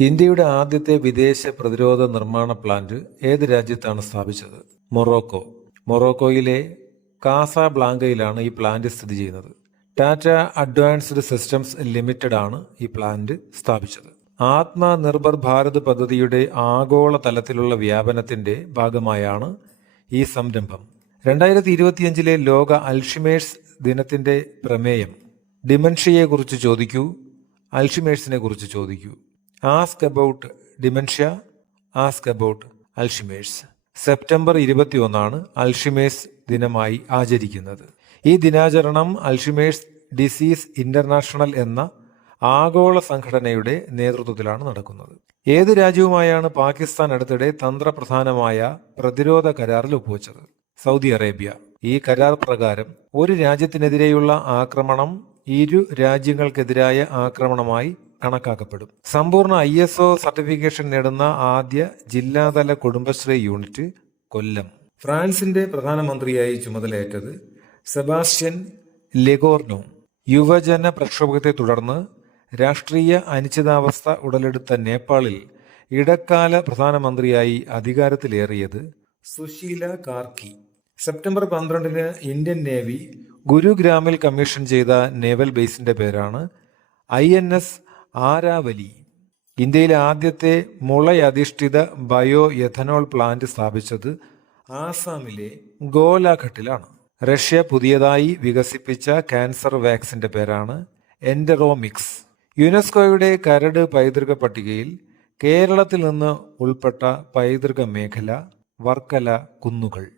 ഇന്ത്യയുടെ ആദ്യത്തെ വിദേശ പ്രതിരോധ നിർമ്മാണ പ്ലാന്റ് ഏത് രാജ്യത്താണ് സ്ഥാപിച്ചത്? മൊറോക്കോ. മൊറോക്കോയിലെ കാസാബ്ലാങ്കയിലാണ് ഈ പ്ലാന്റ് സ്ഥിതി ചെയ്യുന്നത്. ടാറ്റ അഡ്വാൻസ്ഡ് സിസ്റ്റംസ് ലിമിറ്റഡ് ആണ് ഈ പ്ലാന്റ് സ്ഥാപിച്ചത്. ആത്മനിർഭർ ഭാരത് പദ്ധതിയുടെ ആഗോള തലത്തിലുള്ള വ്യാപനത്തിന്റെ ഭാഗമായാണ് ഈ സംരംഭം. 2025 ലോക അൽഷിമേഴ്സ് ദിനത്തിന്റെ പ്രമേയം ഡിമെൻഷ്യയെക്കുറിച്ച് ചോദിക്കൂ, അൽഷിമേഴ്സിനെ കുറിച്ച് ചോദിക്കൂ. Ask about dementia, ask about Alzheimer's. September 21 Alzheimer's ദിനമായി ആചരിക്കുന്നത്. ഈ ദിനാചരണം അൽഷിമേഴ്സ് ഡിസീസ് ഇന്റർനാഷണൽ എന്ന ആഗോള സംഘടനയുടെ നേതൃത്വത്തിലാണ് നടക്കുന്നത്. ഏത് രാജ്യവുമായാണ് പാകിസ്ഥാൻ അടുത്തിടെ തന്ത്രപ്രധാനമായ പ്രതിരോധ കരാറിൽ ഒപ്പുവെച്ചത്? Saudi Arabia. ഈ കരാർ പ്രകാരം ഒരു രാജ്യത്തിനെതിരെയുള്ള ആക്രമണം ഇരു രാജ്യങ്ങൾക്കെതിരായ ആക്രമണമായി കണക്കാക്കപ്പെടും. സമ്പൂർണ്ണ ISO സർട്ടിഫിക്കേഷൻ നേടുന്ന ആദ്യ ജില്ലാതല കുടുംബശ്രീ യൂണിറ്റ് കൊല്ലം. ഫ്രാൻസിന്റെ പ്രധാനമന്ത്രിയായി ചുമതലയേറ്റത് സെബാസ്റ്റ്യൻ ലെഗോർനോ. യുവജന പ്രക്ഷോഭത്തെ തുടർന്ന് രാഷ്ട്രീയ അനിശ്ചിതാവസ്ഥ ഉടലെടുത്ത നേപ്പാളിൽ ഇടക്കാല പ്രധാനമന്ത്രിയായി അധികാരത്തിലേറിയത് Sushila Karki. September 12 Indian navy ഗുരുഗ്രാമിൽ കമ്മീഷൻ ചെയ്ത നേവൽ ബേസിന്റെ പേരാണ് INS ആരാവലി. ഇന്ത്യയിലെ ആദ്യത്തെ മുളയധിഷ്ഠിത ബയോ എഥനോൾ പ്ലാന്റ് സ്ഥാപിച്ചത് ആസാമിലെ ഗോലാഘട്ടിലാണ്. റഷ്യ പുതിയതായി വികസിപ്പിച്ച ക്യാൻസർ വാക്സിന്റെ പേരാണ് എൻഡറോമിക്സ്. യുനെസ്കോയുടെ കരട് പൈതൃക പട്ടികയിൽ കേരളത്തിൽ നിന്ന് ഉൾപ്പെട്ട പൈതൃക മേഖല വർക്കല കുന്നുകൾ.